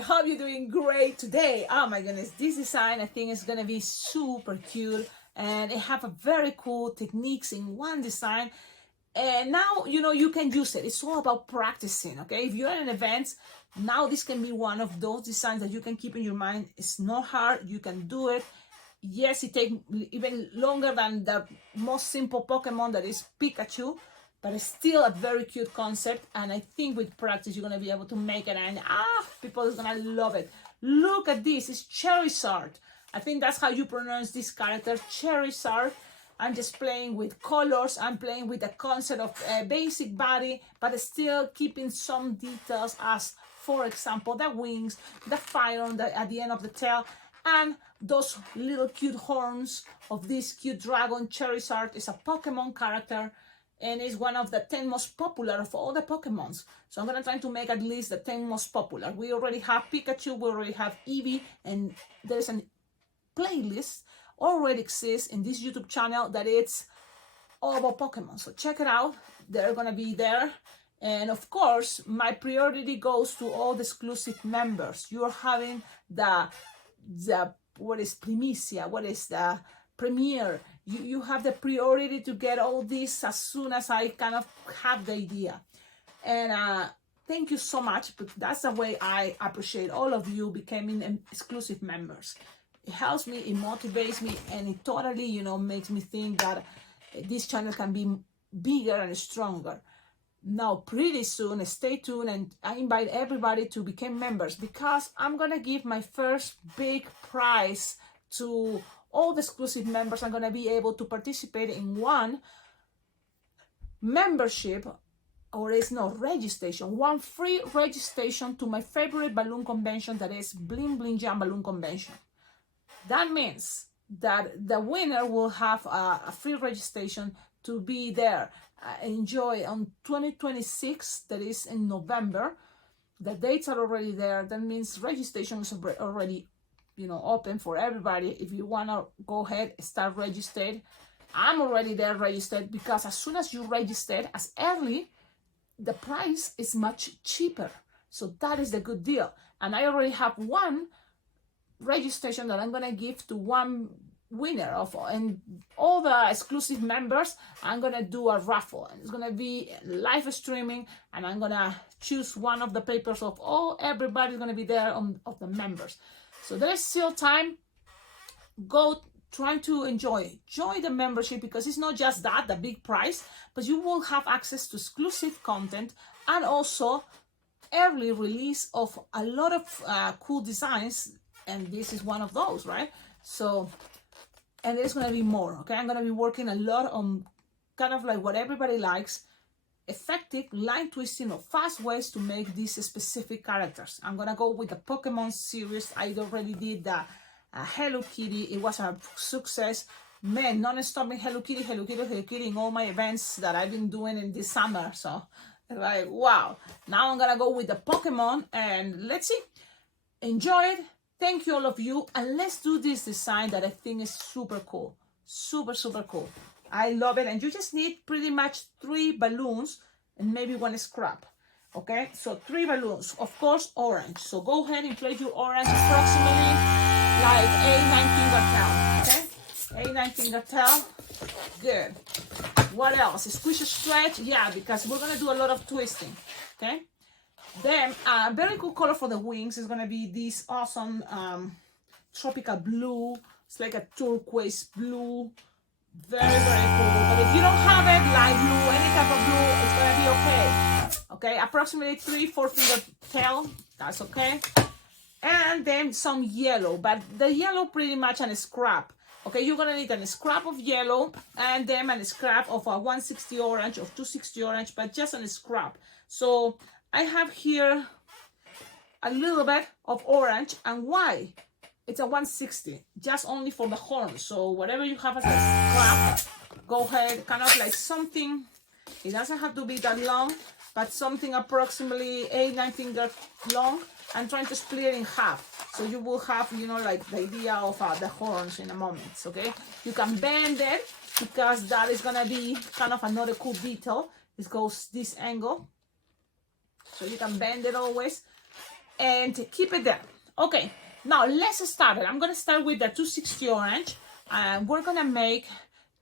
hope you're doing great today. Oh my goodness, this design I think is gonna be super cute, and it have a very cool techniques in one design. And now you can use it. It's all about practicing. Okay, if you're at an event, now this can be one of those designs that you can keep in your mind. It's not hard, you can do it. Yes, it takes even longer than the most simple Pokemon that is Pikachu, but it's still a very cute concept, and I think with practice you're gonna be able to make it, and people is gonna love it. Look at this, it's Charizard. I think that's how you pronounce this character, Charizard. I'm just playing with colors, I'm playing with the concept of a basic body, but still keeping some details, as for example the wings, the fire on at the end of the tail, and those little cute horns of this cute dragon. Charizard is a Pokemon character, and is one of the 10 most popular of all the Pokemons. So I'm gonna try to make at least the 10 most popular. We already have Pikachu, we already have Eevee, and there's a playlist already exists in this YouTube channel that it's all about Pokemon. So check it out, they're gonna be there. And of course, my priority goes to all the exclusive members. You're having the what is primicia, what is the premiere. You have the priority to get all this as soon as I kind of have the idea. And thank you so much, but that's the way I appreciate all of you becoming exclusive members. It helps me, it motivates me, and it totally, makes me think that this channel can be bigger and stronger. Now, pretty soon, stay tuned, and I invite everybody to become members, because I'm gonna give my first big prize to all the exclusive members. I'm gonna be able to participate in one membership, or it's not registration, one free registration to my favorite balloon convention, that is Bling Bling Jam Balloon Convention. That means that the winner will have a free registration to be there, enjoy on 2026, that is in November. The dates are already there. That means registration is already open for everybody. If you want to go ahead, start registered. I'm already there registered, because as soon as you registered as early, the price is much cheaper. So that is the good deal. And I already have one registration that I'm gonna give to one winner of, and all the exclusive members. I'm gonna do a raffle, and it's gonna be live streaming, and I'm gonna choose one of the papers of everybody's gonna be there of the members. So there's still time. Go try to enjoy the membership, because it's not just that, the big prize, but you will have access to exclusive content, and also early release of a lot of cool designs, and this is one of those, right? So, and there's gonna be more, okay? I'm gonna be working a lot on kind of like what everybody likes, effective line twisting or fast ways to make these specific characters. I'm gonna go with the Pokemon series. I already did the Hello Kitty. It was a success. Man, non-stopping Hello Kitty in all my events that I've been doing in this summer. So, like, wow. Now I'm gonna go with the Pokemon, and let's see. Enjoy it. Thank you, all of you, and let's do this design that I think is super cool. Super, super cool. I love it, and you just need pretty much 3 balloons and maybe 1 scrap. Okay, so 3 balloons, of course, orange. So go ahead and inflate your orange approximately like A9 finger tail. Okay, A9 finger tail. Good. What else? Squish, stretch. Yeah, because we're gonna do a lot of twisting. Okay. Then a very cool color for the wings is going to be this awesome tropical blue. It's like a turquoise blue. Very, very cool. But if you don't have it, light blue, any type of blue, it's going to be okay. Okay, approximately 3-4 finger tail. That's okay. And then some yellow, but the yellow pretty much on a scrap. Okay, you're going to need a scrap of yellow, and then a scrap of a 160 orange or 260 orange, but just on a scrap. So I have here a little bit of orange, and why? It's a 160, just only for the horn. So whatever you have as a scrap, go ahead, kind of like something, it doesn't have to be that long, but something approximately 8-9 fingers long. I'm trying to split it in half, so you will have, like the idea of the horns in a moment, okay? You can bend it, because that is gonna be kind of another cool detail. It goes this angle, so you can bend it always. and keep it there. Okay, now let's start it. I'm gonna start with the 260 orange, and we're gonna make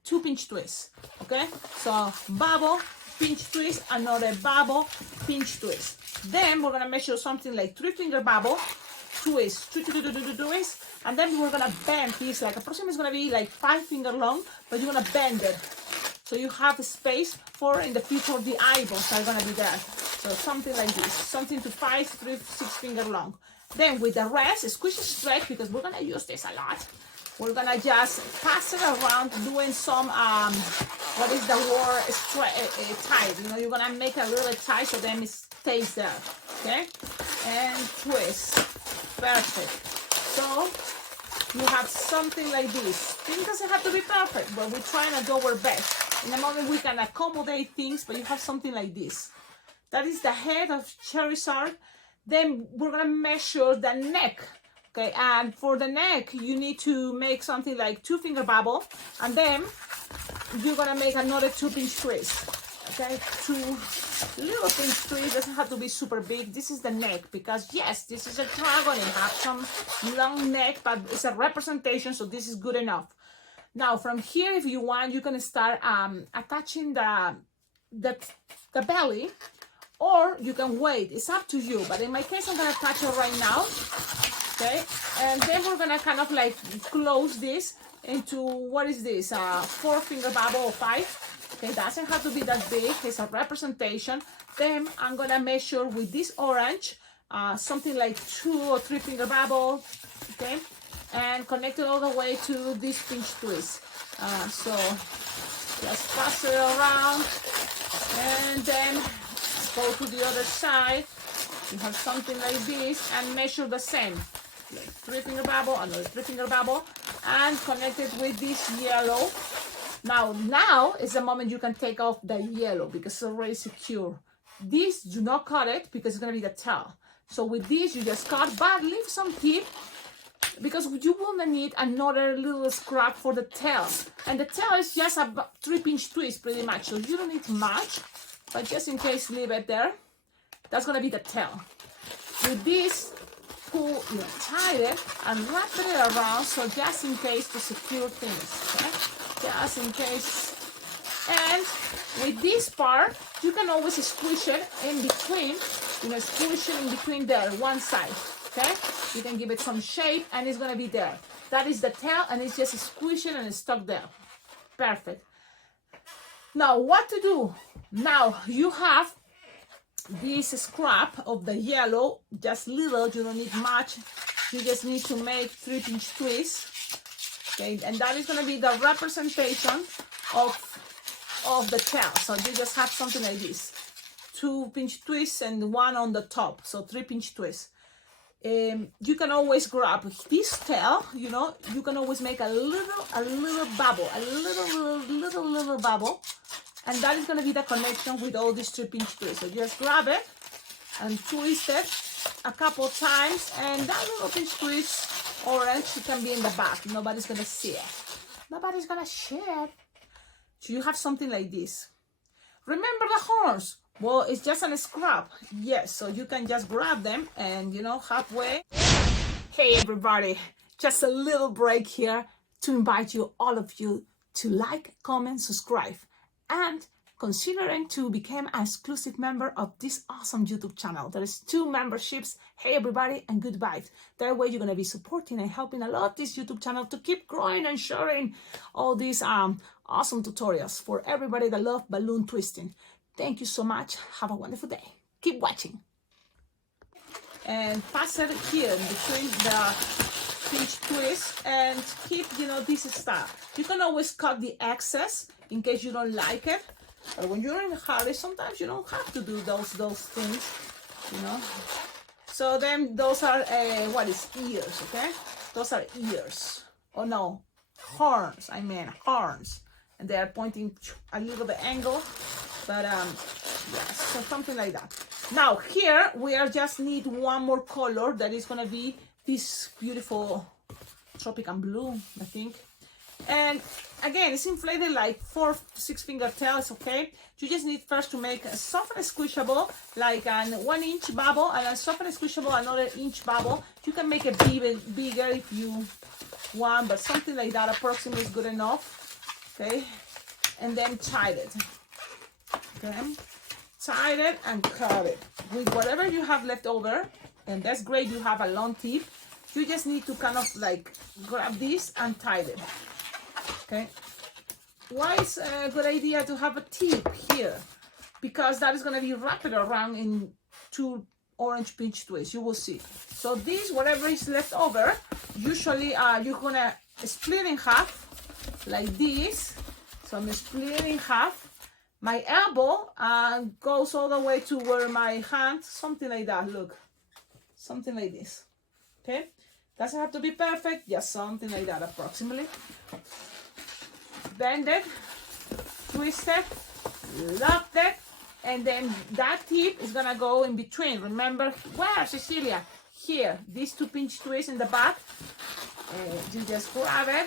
2 pinch twists. Okay, so bubble, pinch twist, another bubble, pinch twist. Then we're gonna measure something like 3-finger bubble, twist, twist, and then we're gonna bend this, like approximately it's gonna be like 5-finger long, but you're gonna bend it so you have space for in the future the eyeballs are gonna be there. So something like this, something to 5, 3, 6-finger long. Then with the rest, squish it straight because we're gonna use this a lot. We're gonna just pass it around doing some, what is the word, tight. You know, you're gonna make it a little bit tight so then it stays there, okay? And twist, perfect. So you have something like this. It doesn't have to be perfect, but we're trying to do our best. In a moment we can accommodate things, but you have something like this. That is the head of Charizard. Then we're gonna measure the neck. Okay, and for the neck, you need to make something like 2-finger bubble, and then you're gonna make another 2 pinch twist. Okay, 2 little pinch twist, doesn't have to be super big. This is the neck, because yes, this is a dragon, it has some long neck, but it's a representation, so this is good enough. Now from here, if you want, you can start attaching the belly, or you can wait, it's up to you, but in my case, I'm gonna attach it right now. Okay, and then we're gonna kind of like close this into, what is this, 4-finger bubble or 5. Okay, doesn't have to be that big, it's a representation. Then I'm gonna measure with this orange, something like 2 or 3-finger bubble, okay, and connect it all the way to this pinch twist. So just pass it around, and then go to the other side. You have something like this, and measure the same. Like 3-finger bubble, another 3-finger bubble, and connect it with this yellow. Now is the moment you can take off the yellow because it's already secure. This, do not cut it because it's gonna be the tail. So with this, you just cut, but leave some tip because you will need another little scrap for the tail. And the tail is just a 3-pinch twist pretty much, so you don't need much, but just in case, leave it there. That's gonna be the tail. With this, pull, tie it and wrap it around, so just in case to secure things, okay? Just in case. And with this part, you can always squish it in between, squish it in between there, one side, okay? You can give it some shape and it's gonna be there. That is the tail, and it's just squishing and it's stuck there. Perfect. Now, what to do? Now, you have this scrap of the yellow, just little, you don't need much. You just need to make 3-pinch twists, okay? And that is going to be the representation of the tail. So you just have something like this, 2-pinch twists and 1 on the top, so 3-pinch twists. You can always grab this tail, you can always make a little bubble, a little bubble. And that is going to be the connection with all these 3-pinch twists. So just grab it and twist it a couple times, and that little pinch twist, orange, it can be in the back. Nobody's going to see it. Nobody's going to share it. So you have something like this. Remember the horns? Well, it's just a scrap. Yes, so you can just grab them and, halfway. Hey, everybody. Just a little break here to invite you, all of you, to like, comment, subscribe, and considering to become an exclusive member of this awesome YouTube channel. There is 2 memberships. Hey everybody, and good vibes. That way you're gonna be supporting and helping a lot this YouTube channel to keep growing and sharing all these awesome tutorials for everybody that love balloon twisting. Thank you so much. Have a wonderful day. Keep watching. And pass it here in between the pinch twist and keep, this stuff. You can always cut the excess in case you don't like it, but when you're in a hurry, sometimes you don't have to do those things, So then those are what is ears, okay? Those are ears. Oh no, horns. I mean horns, and they are pointing a little bit angle, but yes, so something like that. Now here we just need one more color that is gonna be this beautiful tropical blue, I think. And again, it's inflated like 4 to 6 fingertails, okay? You just need first to make a soft and squishable, like an 1-inch bubble, and a soft and squishable, another inch bubble. You can make it bigger if you want, but something like that approximately is good enough, okay? And then tie it, okay? Tie it and cut it with whatever you have left over, and that's great. You have a long tip. You just need to kind of like grab this and tie it. Okay. Why is a good idea to have a tip here? Because that is going to be wrapped around in 2 orange pinch twists. You will see. So this, whatever is left over, usually you're going to split in half like this. So I'm splitting in half. My elbow goes all the way to where my hand, something like that. Look, something like this. Okay. Doesn't have to be perfect, just something like that approximately. Bend it, twist it, lock it, and then that tip is gonna go in between. Remember, where, Cecilia? Here, these 2 pinch twists in the back. You just grab it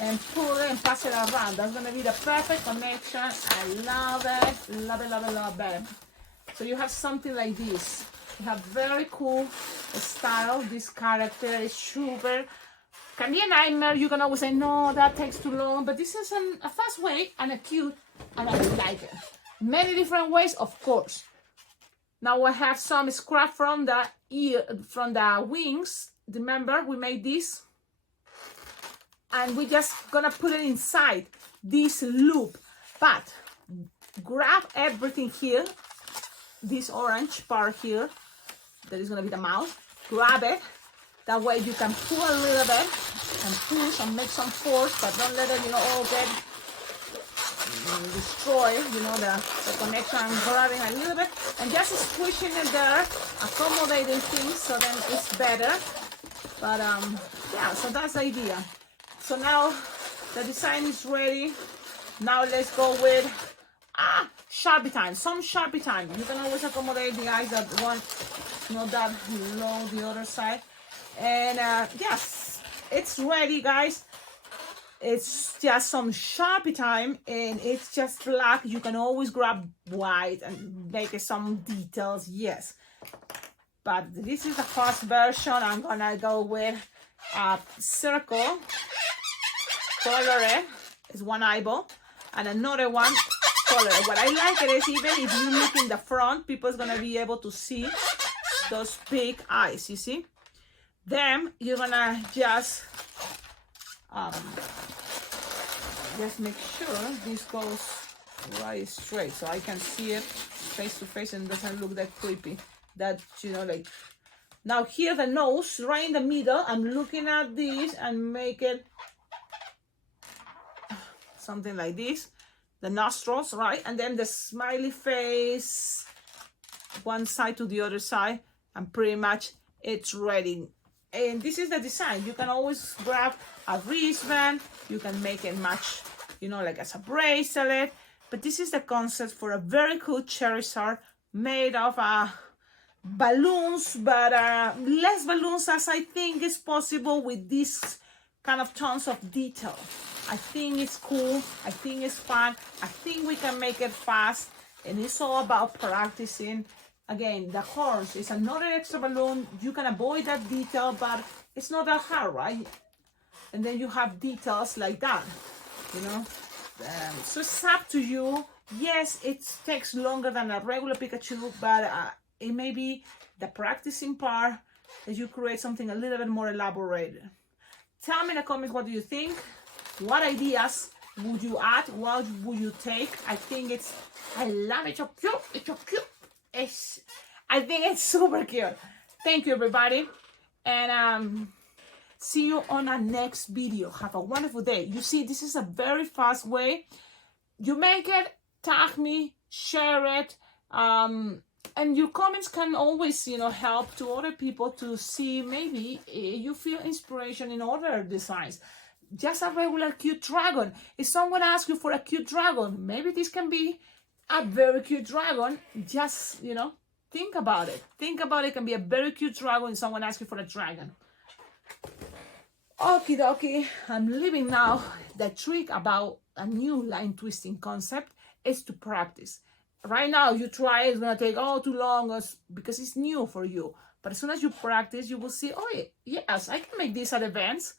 and pull it and pass it around. That's gonna be the perfect connection. I love it, love it, love it, love it. So you have something like this. You have very cool style. This character is super. Can be a nightmare. You can always say, no, that takes too long. But this is a fast way and a cute, and I like it. Many different ways, of course. Now I have some scrap from the ear, from the wings. Remember, we made this. And we're just gonna put it inside this loop. But grab everything here. This orange part here. That is gonna be the mouth. Grab it. That way you can pull a little bit and push and make some force, but don't let it, all get destroyed, the connection. I'm grabbing a little bit and just squishing it there, accommodating things so then it's better. But yeah, so that's the idea. So now the design is ready. Now let's go with Sharpie time. Some Sharpie time. You can always accommodate the eyes that want not that low the other side. And yes, it's ready, guys. It's just some Sharpie time, and it's just black. You can always grab white and make some details, yes. But this is the first version. I'm gonna go with a circle, color it. It's one eyeball, and another one, color it. What I like it is, even if you look in the front, people's gonna be able to see those big eyes, you see? Then you're gonna just make sure this goes right straight so I can see it face to face and doesn't look that creepy. That, like, now here the nose right in the middle. I'm looking at this and make it something like this. The nostrils, right? And then the smiley face, one side to the other side, and pretty much it's ready. And this is the design. You can always grab a wristband. You can make it match, like as a bracelet. But this is the concept for a very cool Charizard made of balloons, but less balloons as I think is possible with this kind of tons of detail. I think it's cool. I think it's fun. I think we can make it fast. And it's all about practicing. Again, the horns is another extra balloon. You can avoid that detail, but it's not that hard, right? And then you have details like that, so it's up to you. Yes, it takes longer than a regular Pikachu, but it may be the practicing part that you create something a little bit more elaborated. Tell me in the comments, what do you think? What ideas would you add? What would you take? I love it. It's so cute. It's so cute. I think it's super cute. Thank you, everybody, and see you on our next video. Have a wonderful day. You see, this is a very fast way. You make it, tag me, share it, and your comments can always, help to other people to see. Maybe you feel inspiration in other designs. Just a regular cute dragon. If someone asks you for a cute dragon, maybe this can be a very cute dragon. Just, think about it. Think about it. It can be a very cute dragon if someone asks you for a dragon. Okie dokie, I'm leaving now. The trick about a new line twisting concept is to practice. Right now, you try, it's gonna take too long because it's new for you. But as soon as you practice, you will see, oh yes, I can make this at events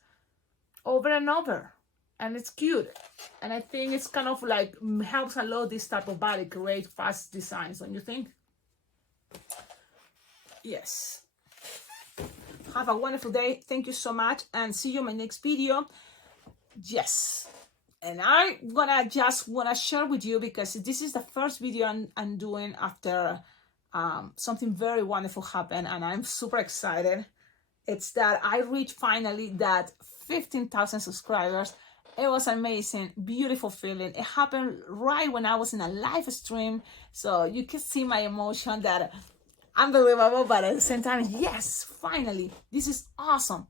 over and over. And it's cute. And I think it's kind of like helps a lot this type of body create fast designs, don't you think? Yes. Have a wonderful day. Thank you so much, and see you in my next video. Yes. And I just wanna share with you, because this is the first video I'm doing after something very wonderful happened, and I'm super excited. It's that I reached finally that 15,000 subscribers. It was amazing, beautiful feeling. It happened right when I was in a live stream, so you can see my emotion, that unbelievable, but at the same time, yes, finally, this is awesome.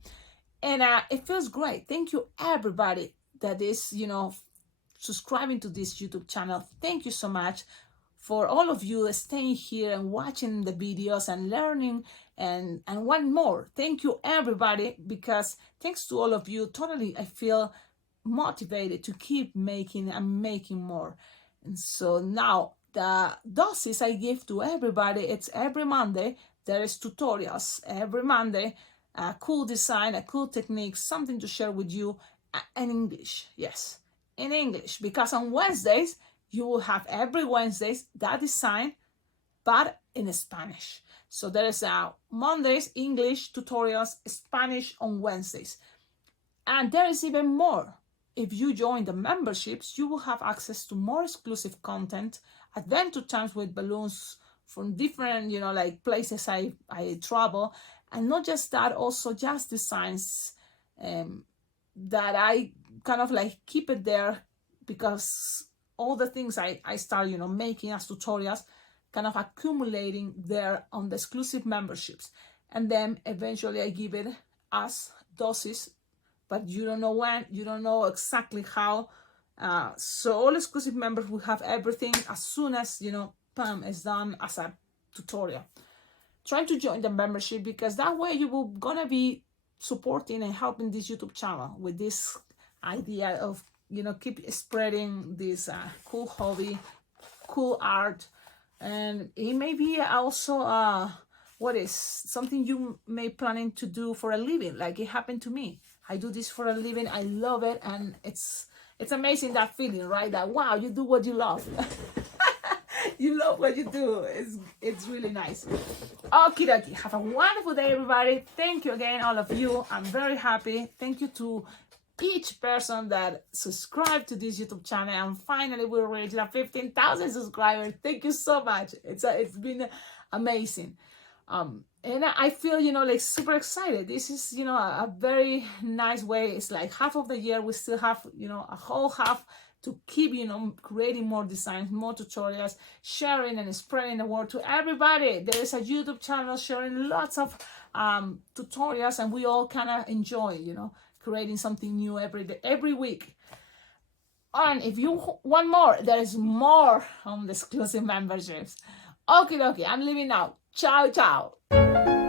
And it feels great. Thank you everybody that is, subscribing to this YouTube channel. Thank you so much for all of you staying here and watching the videos and learning and want more. Thank you everybody, because thanks to all of you, totally I feel motivated to keep making and making more. And so now the doses I give to everybody, it's every Monday. There is tutorials every Monday, a cool design, a cool technique, something to share with you in English. Yes, in English, because on Wednesdays you will have every Wednesdays that design, but in Spanish. So there is Mondays English tutorials, Spanish on Wednesdays, and there is even more. If you join the memberships, you will have access to more exclusive content, adventure times with balloons from different, like places I travel, and not just that, also just designs that I kind of like keep it there, because all the things I start, making as tutorials, kind of accumulating there on the exclusive memberships, and then eventually I give it as doses. But you don't know when, you don't know exactly how. So all exclusive members will have everything as soon as, PAM is done as a tutorial. Try to join the membership, because that way you will gonna be supporting and helping this YouTube channel with this idea of, keep spreading this cool hobby, cool art. And it may be also, what is something you may planning to do for a living, like it happened to me. I do this for a living. I love it, and it's amazing, that feeling, right? That wow, you do what you love. You love what you do. It's really nice. Okie dokie. Have a wonderful day, everybody. Thank you again, all of you. I'm very happy. Thank you to each person that subscribed to this YouTube channel, and finally we reached 15,000 subscribers. Thank you so much. It's been amazing. And I feel, like super excited. This is, a very nice way. It's like half of the year we still have, a whole half to keep, creating more designs, more tutorials, sharing and spreading the word to everybody. There is a YouTube channel sharing lots of tutorials, and we all kind of enjoy, creating something new every day, every week. And if you want more, there is more on the exclusive memberships. Okay, I'm leaving now. Ciao, ciao.